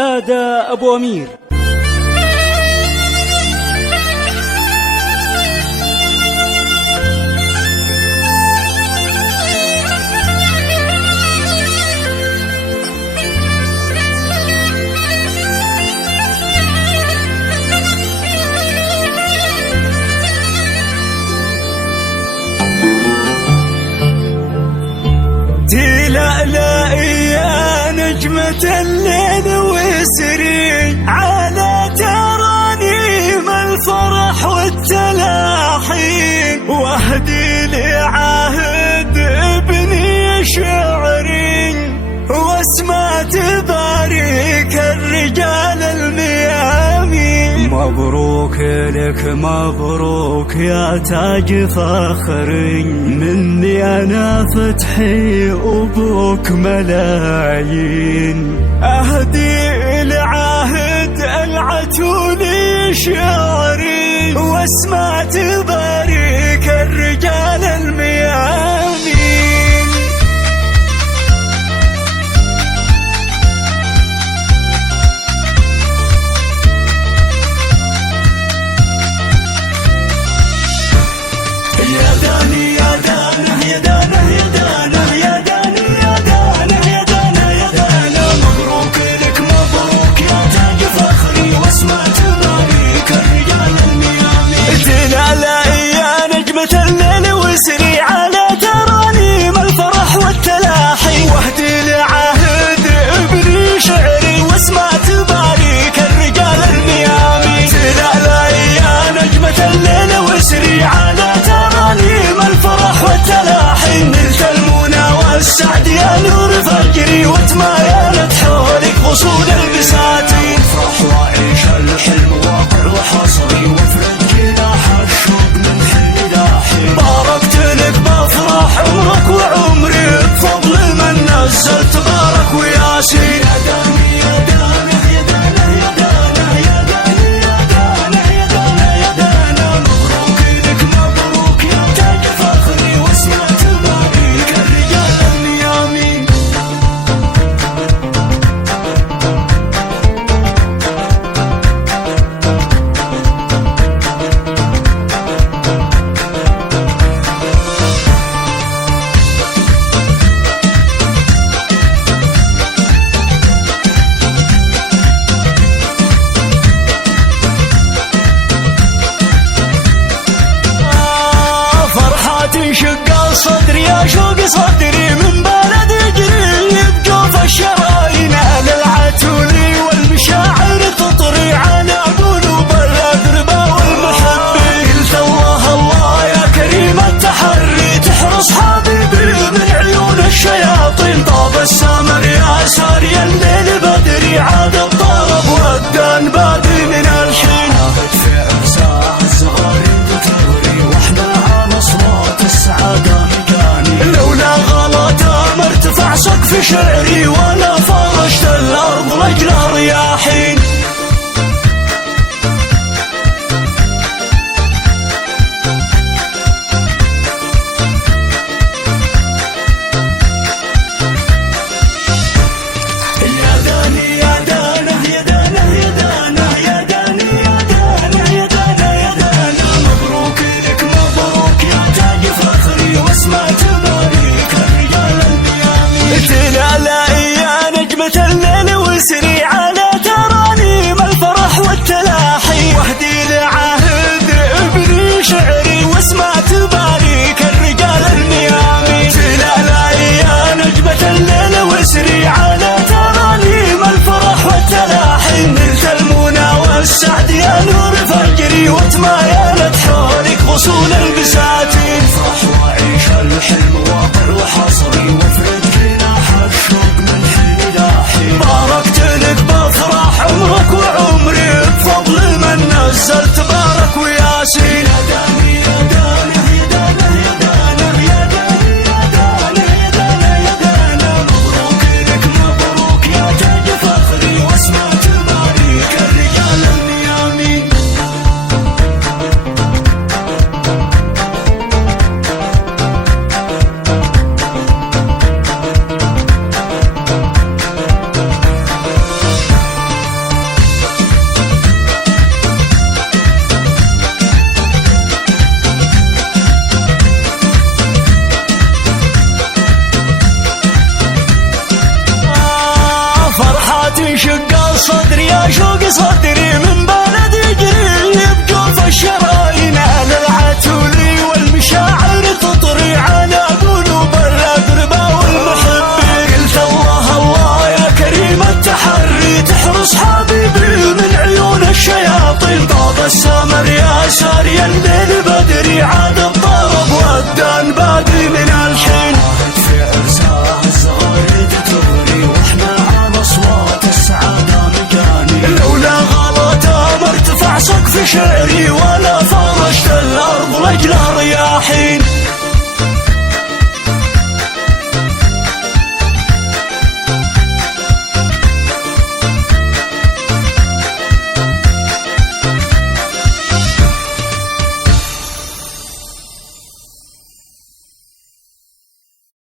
آدى أبو أمير. تلألئي يا نجمة الليل واسري على ترانيم الفرح والتلاحين، واهدي لعهد ابني شعري واسمع تبارك الرجال الميامين. مبروك لك مبروك يا تاج فخري، مني انا فتحي ابوك ملايين. اهدي العهد العتولي شعري واسمع تبارك الرجال الميامين. واسري على ترانيم الفرح والتلاحي، واهدي لعهد ابني شعري واسمع تبارك الرجال الميامين. تلألئي يا نجمة الليل واسري على ترانيم الفرح والتلاحي، نلت المنى والسعد يا نور فجري وتمايلت حولك غصون البساتين. افرح وعيش الحلم واقع وحصري وافرد جناح الشوق من حلم داحي. باركت لك بافراح عمرك وعمري بفضل من نزل تبارك وياسين. يا داني يا دانه يا دانه يا دانه يا داني يا دانه يا دانه يا دانه. مبروك لك مبروك يا تاج فخري واسمع تبارك الرجال الميامين. شق الصدر يا شوق صدري من بلد يجري بجوف الشرايين. على العتولي والمشاعر تطري على قلوب الأقرباء والمحبين. قلت الله الله يا كريم التحري تحرس حبيبي من عيون الشياطين. طاب السمر يا ساري الليل بدري عاد الطرب والدان بادي من الحين. عهد في عرساء الزغاريد تغري واحنا على صوت السعادة مكاني. لولا غلطة ما ارتفع سقف شعري ولا فرشت الأرض لأجل رياحين. الليل واسري على ترانيم الفرح والتلاحي، واهدي لعهد ابني شعري واسمع تبارك الرجال الميامين. تلألئي يا نجمة الليل واسري على ترانيم الفرح والتلاحي، نلت المنى والسعد يا نور فجري وتمايلت حولك غصون البساتين. افرح وعيش الحلم واقع وحصري وافرد جناح الشوق من حلم داحي. باركت لك بافراح عمرك وعمري بفضل من نزل تبارك وياسين. يا داني يا دانه يا دانه يا دانه يا داني يا دانه يا دانه يا دانه. مبروك لك مبروك يا تاج فخري واسمع تبارك الرجال الميامين. يشق